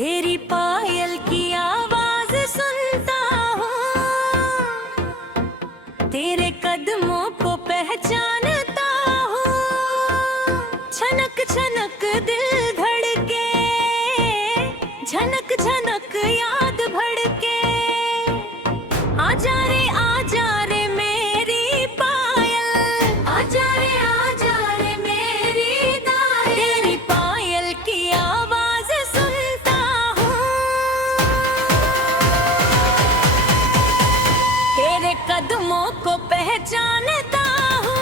तेरी पायल की आवाज सुनता हूँ, तेरे कदमों को पहचानता हूँ। छनक छनक दिल धड़के, झनक झनक याद भड़के। आजा रे मेरी पायल, आजा रे मेरी दायल। तेरी पायल की आवाज सुनता हूँ, तेरे कदमों को पहचानता हूँ।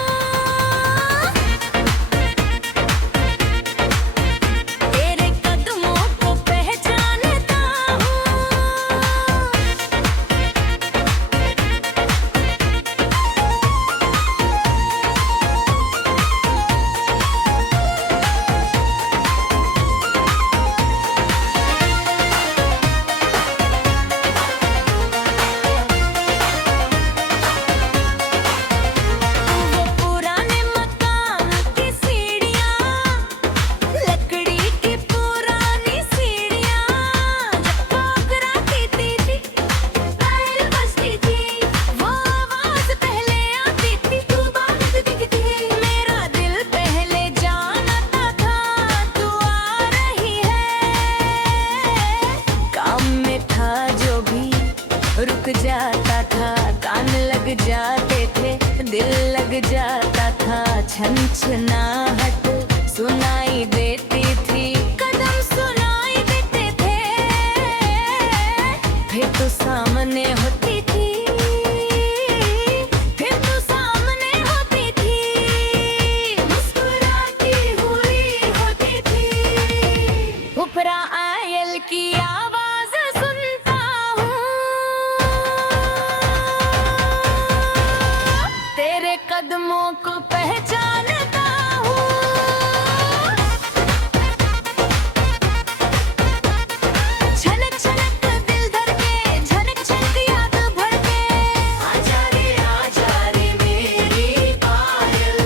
तेरे कदमों को पहचानता हूँ। वो पुराने मकान की सीढ़ियाँ, लकड़ी की पुरानी सीढ़ियाँ, जब ठोकराती थी पायल बजती थी। वो आवाज पहले आती थी, तू बात दिखती। मेरा दिल पहले जानता था तू आ रही है। काम में था जो भी रुक जाता था, कान लग जाते थे, दिल लग जाता था। छनछनाहट सुनाई देती थी, कदम सुनाई देते थे, फिर तो सामने होती थी, फिर तो सामने होती थी, मुस्कुराती हुई होती थी। उपरा आयल की आवाज सुनता हूँ, तेरे कदमों को पहचानता हूँ। छनक छनक दिल धड़के, झनक झनक याद भड़के। आजा रे मेरी पायल,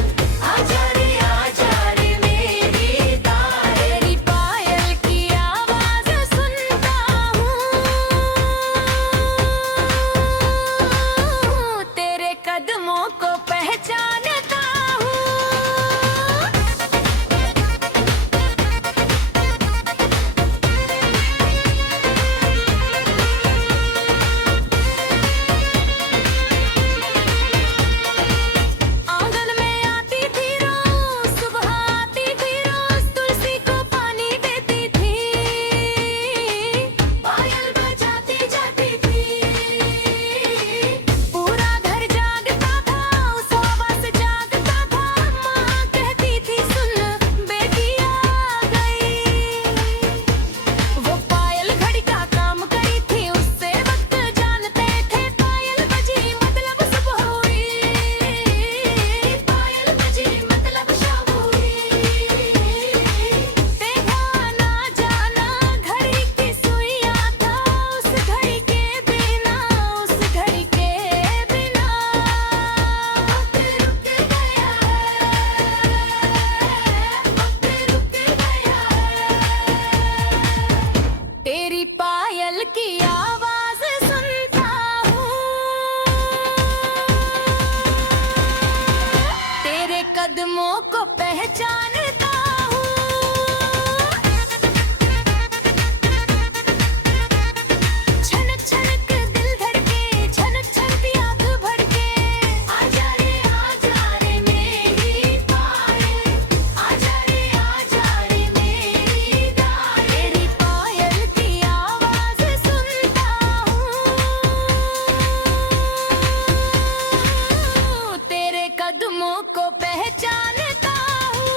आजा रे मेरी दायल। तेरी पायल की आवाज सुनता हूँ, तेरे कदमों को पहचानता हूँ। आंगन में आती थी रोज, सुबह आती थी रोज, तुलसी को पानी देती थी, पायल बजाती जाती थी। पूरा घर जागता था, उस आवाज से जागता था। माँ कहती थी सुन बेटी आ गई। वो पायल घड़ी का काम करी थी, उससे वक्त जानते थे। पायल बजी मतलब सुबह हुई, पायल बजी मतलब शाम हुई। देखा ना जाना घड़ी की सुइयां था, उस घड़ी के बिना, उस घड़ी के बिना वक्त रुक गया है, वक्त रुक गया है। तेरी पायल की आवाज सुनता हूँ, तेरे कदमों को पहचानता हूँ। छनक छनक दिल धड़के, झनक झनक याद भड़के। आजा रे मेरी पायल, आजा रे मेरी दायल। तेरी पायल की आवाज सुनता हूँ, तेरे कदमों को पहचानता हूँ।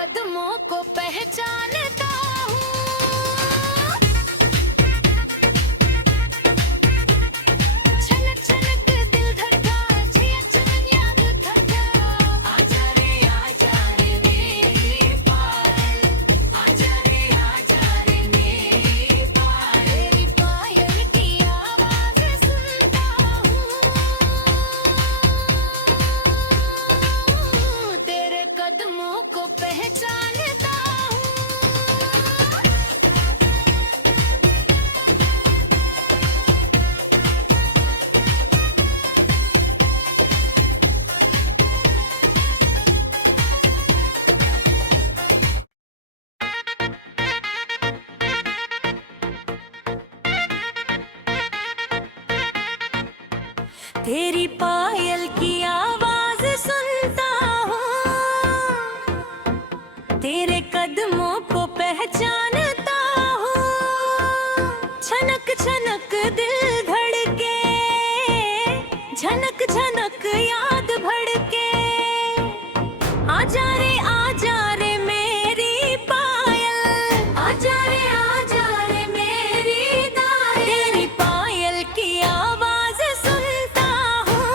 कदमों को पहचानता हूँ। छनक छनक दिल धड़का, जिया चलन याद थका। आजा रे मेरी पायल, आजा रे मेरी पायल। तेरी पायल की आवाज़ सुनता हूँ, तेरे कदमों को पहचानता हूँ। तेरी पायल की आवाज सुनता हूँ, तेरे कदमों को पहचानता हूँ। छनक छनक दिल धड़के, झनक झनक याद भड़के। आजा रे मेरी पायल, आजा रे मेरी दायल। तेरी पायल की आवाज सुनता हूँ,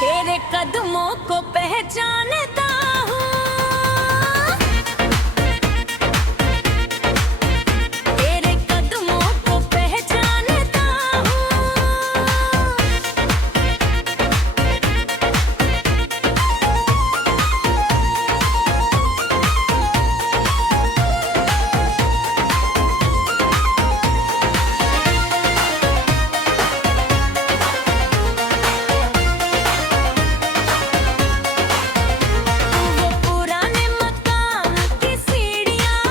तेरे कदमों को पहचानता हूँ। तेरे कदमों को पहचानता हूँ। वो पुराने मकान की सीढ़ियाँ,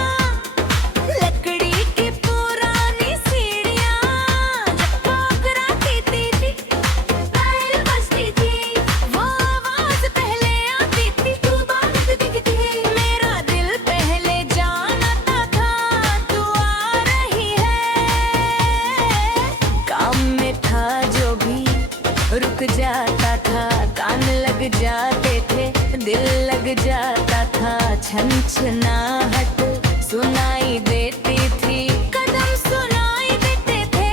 लकड़ी की पुरानी सीढ़ियाँ। जब ठोकराती थी, पायल बजती थी, वो आवाज़ पहले आती थी, तू बात दिखती। मेरा दिल पहले जानता था तू आ रही है। काम में था जो भी रुक जाता था, कान लग जाते थे, दिल लग जाता था। छनछनाहट सुनाई देती थी, कदम सुनाई देते थे,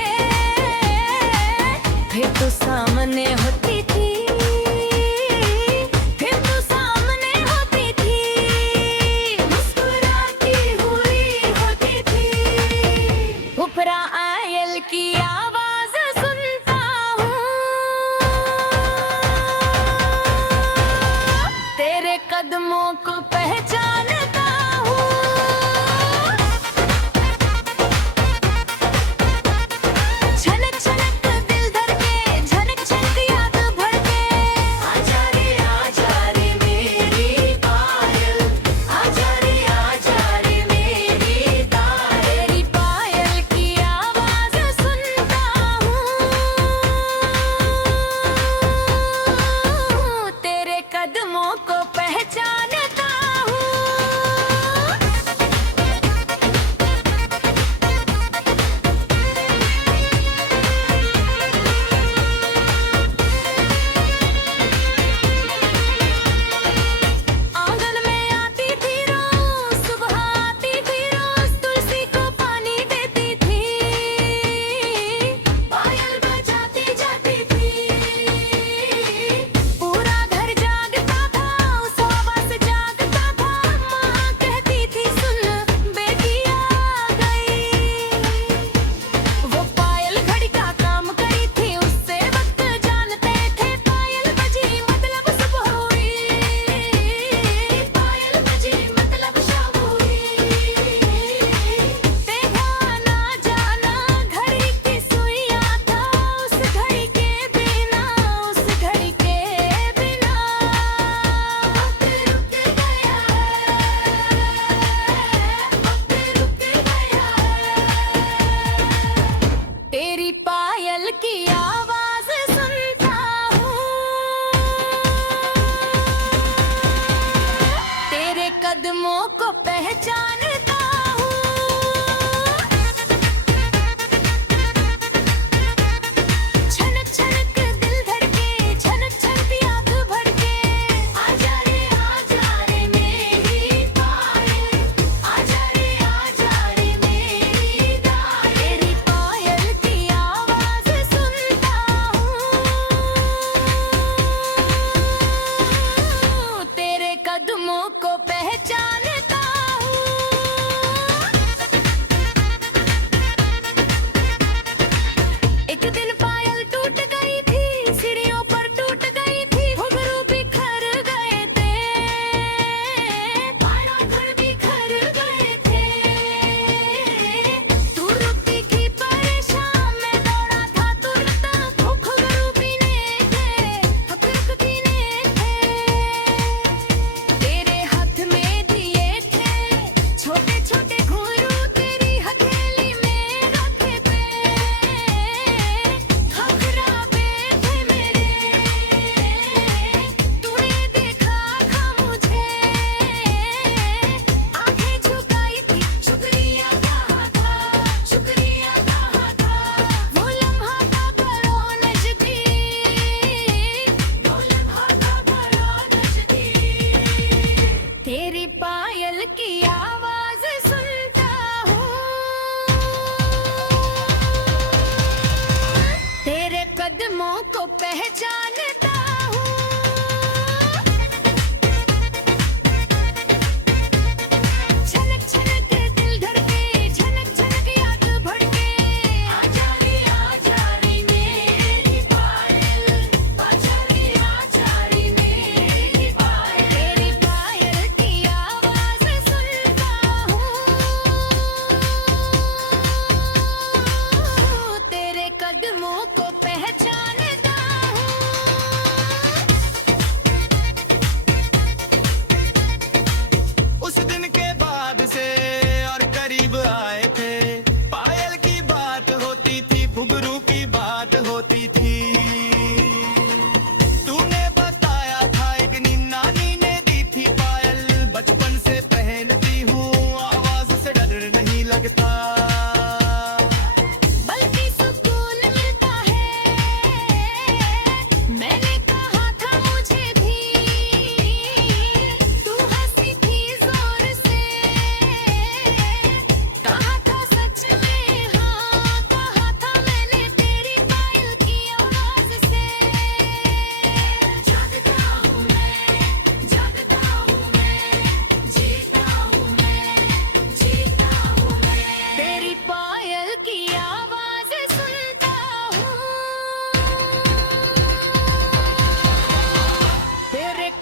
फिर तो सामने होती थी, फिर तो सामने होती थी, मुस्कुराती हुई होती थी। ऊपरा आयल की आवाज सुनता हूँ, तेरे कदमों को पहचानता हूँ। छनक छनक दिल धड़के, झनक झनक याद भड़के। आजा रे मेरी पायल, आजा रे मेरी दायल। तेरी पायल की आवाज़ सुनता हूँ, तेरे कदमों को पहचानता हूँ। आंगन में आती थी रोज, सुबह आती थी रोज, तुलसी को पानी देती थी, पायल बजाती जाती थी। पूरा घर जागता था, उस आवाज़ से जागता था। माँ कहती थी सुन बेटी आ गई। वो पायल घड़ी का काम करी थी, उससे वक्त जानते थे। पायल बजी मतलब सुबह हुई, पायल बजी मतलब शाम हुई। देखा ना जाना घड़ी की सुइयाँ था, उस घड़ी के बिना, उस घड़ी के बिना वक्त रुक गया है, वक्त रुक गया है। तेरी पायल की आवाज़ सुनता हूँ, तेरे कदमों को पहचानता हूँ। छनक छनक दिल धड़के, झनक झनक याद भड़के।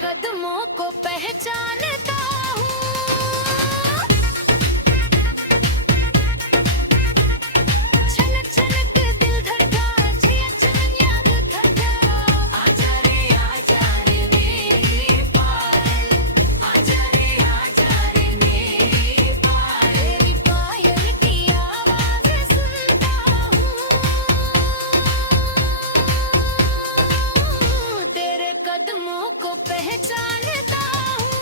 कदमों को पहचानता हूँ। छनक छनक दिल धड़का, छिया चलन याद थका। आजा रे मेरी पायल, आजा रे मेरी पायल। तेरी पायल की आवाज़ सुनता हूँ, तेरे कदमों को पहचानता हूँ।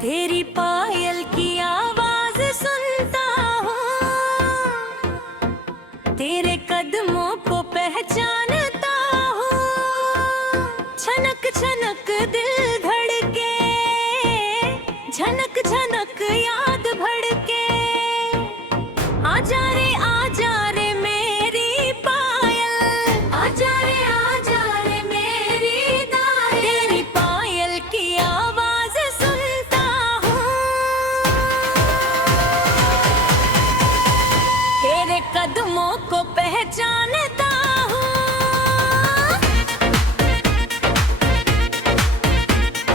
तेरी पायल की आवाज सुनता हूँ, तेरे कदमों को पहचानता हूँ। छनक छनक दिल धड़के, झनक झनक याद भड़के। आजा रे मेरी पायल, आजा रे मेरी दायल। तेरी पायल की आवाज सुनता हूँ, तेरे कदमों को पहचानता हूँ।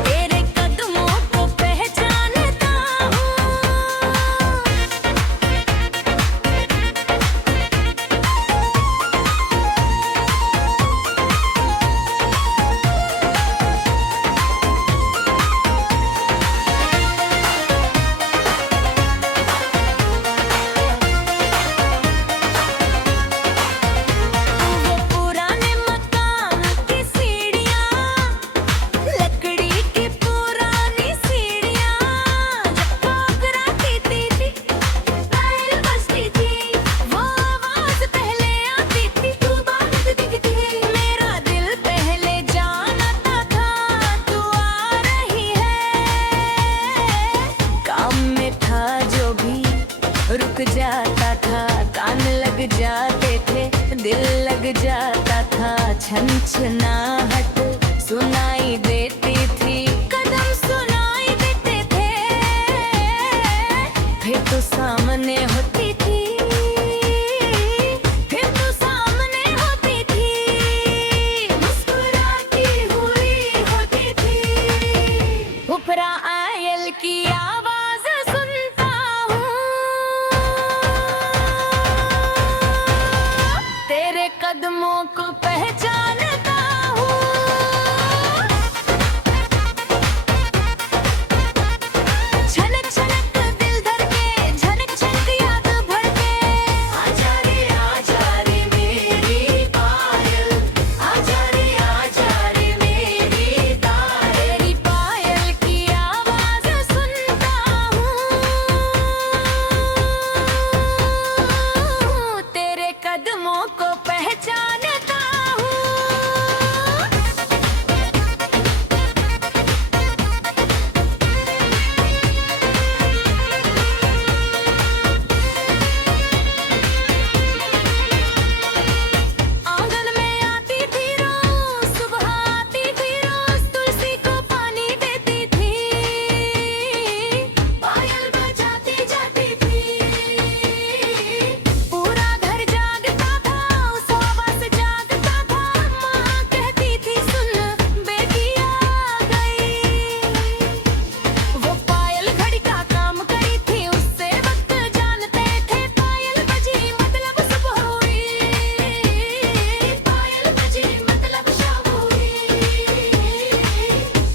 तेरे कदमों को पहचानता हूँ। वो पुराने मकान की सीढ़ियाँ, लकड़ी की पुरानी सीढ़ियाँ। जब ठोकराती थी, पायल बजती थी, वो आवाज़ पहले आती थी, तू बात दिखती थी। मेरा दिल पहले जानता था तू आ रही है। काम में था जो भी रुक जाता था, कान लग जाते थे, दिल लग जाता था। छनछनाहट सुनाई देती थी, कदम सुनाई देते थे, फिर तो सामने होती थी, फिर तो सामने होती थी, मुस्कुराती हुई होती थी। उपरा आयल की आवाज सुनता हूँ, तेरे कदमों को पहचानता हूँ। छनक छनक दिल धड़के, झनक झनक याद भड़के। आजा रे मेरी पायल, आजा रे मेरी दायल। तेरी पायल की आवाज़ सुनता हूँ, तेरे कदमों को पहचानता हूँ। आंगन में आती थी रोज, सुबह आती थी रोज, तुलसी को पानी देती थी, पायल बजाती जाती थी। पूरा घर जागता था, उस आवाज़ से जागता था। माँ कहती थी सुन बेटी आ गई। वो पायल घड़ी का काम करी थी, उससे वक्त जानते थे। पायल बजी मतलब सुबह हुई, पायल बजी मतलब शाम हुई।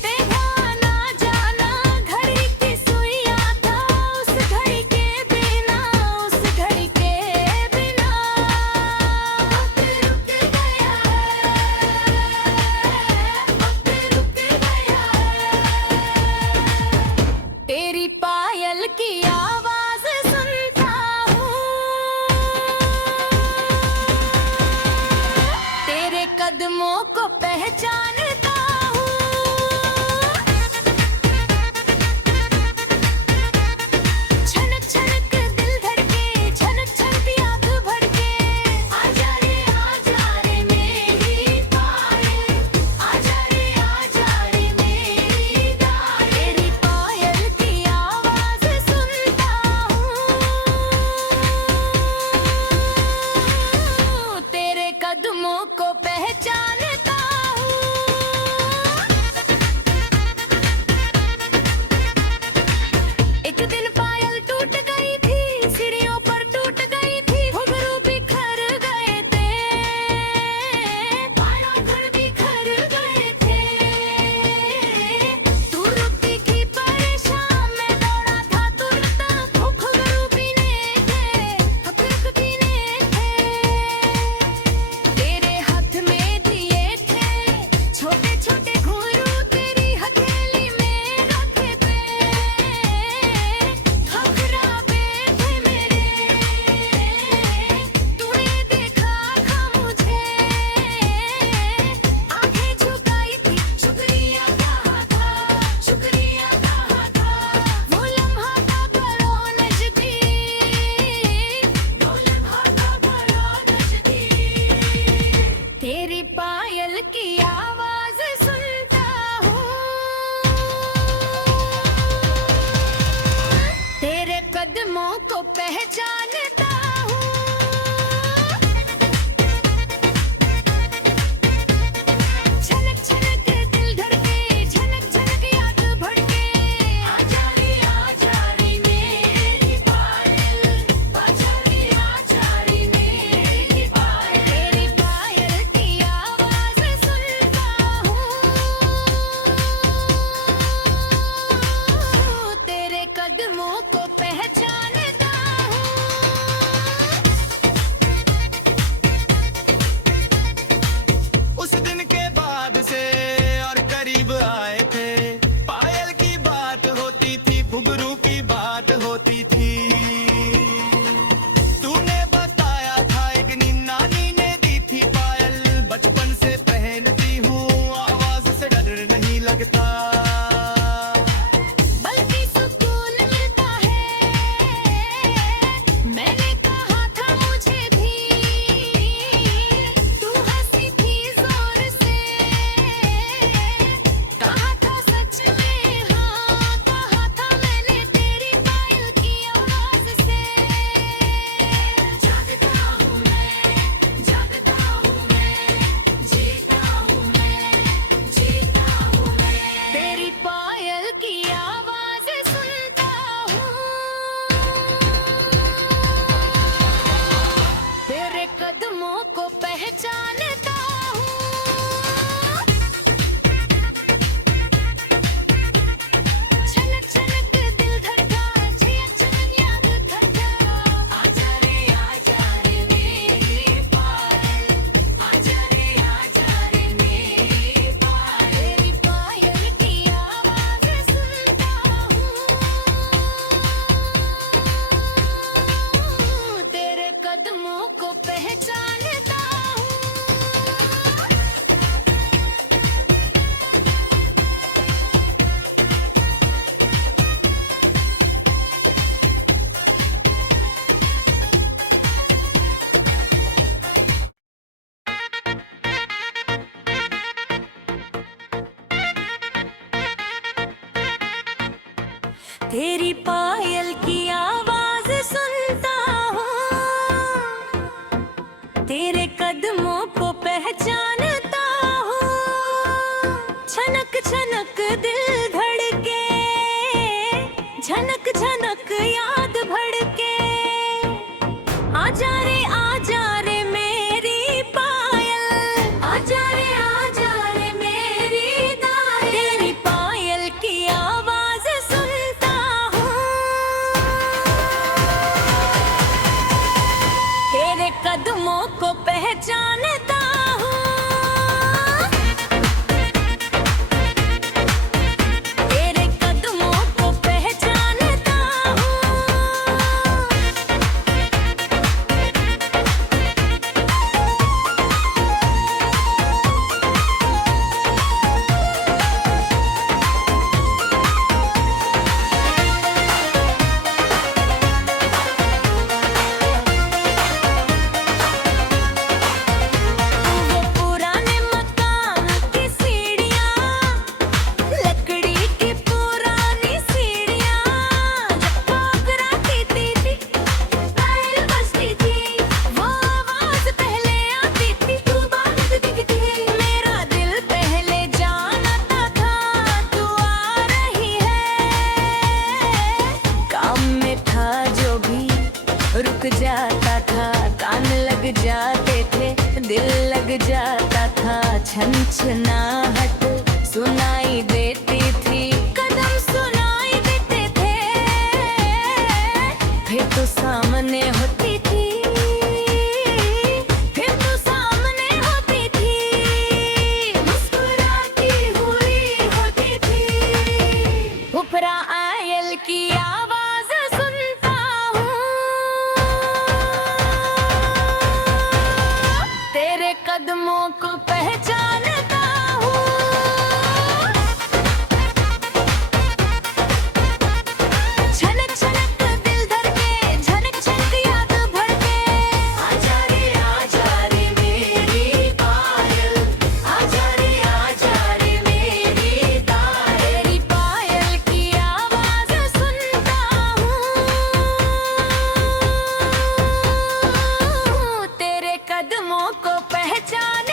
देखा ना जाना घड़ी की सुइयाँ था, उस घड़ी के बिना, उस घड़ी के बिना वक्त रुक गया है, वक्त रुक गया है। तेरी पायल की आवाज़ सुनता हूँ, तेरे कदमों को पहचानता हूँ। छनक छनक दिल धड़के, झनक झनक याद भड़के। कदमों को पहचानता हूँ। छनक छनक दिल धड़का, जिया चमन याद धड़का। आजा रे मेरी पायल, आजा रे मेरी पायल। तेरी पायल की आवाज़ सुनता हूँ, तेरे कदमों को पहचानता हूँ। तेरी पायल की आवाज सुनता हूँ, तेरे कदमों को पहचानता हूँ। छनक छनक दिल धड़के, झनक झनक याद भड़के। आजा रे मेरी पायल, आजा रे मेरी दायल। तेरी पायल की आवाज सुनता हूँ, तेरे कदमों को पहचानता हूँ। तेरे कदमों को पहचानता हूँ। वो पुराने मकान की सीढ़ियाँ, लकड़ी की पुरानी सीढ़ियाँ। जब ठोकराती थी, पायल बजती थी, वो आवाज़ पहले आती थी, तू बात दिखती। मेरा दिल पहले जानता था तू आ रही है। काम में था जो भी रुक जाता था, कान लग जाते थे, दिल लग जाता था। छनछनाहट सुनाई देती थी, कदम सुनाई देते थे, फिर तो सामने होती थी, फिर तो सामने होती थी, मुस्कुराती हुई होती थी। ऊपरा आयल की आवाज सुनता हूँ, तेरे कदमों को पहचानता हूँ। छनक छनक दिल धड़के, झनक झनक याद भड़के। आजा रे मेरी पायल, आजा रे मेरी दायल। तेरी पायल की आवाज़ सुनता हूँ, तेरे कदमों को पहचान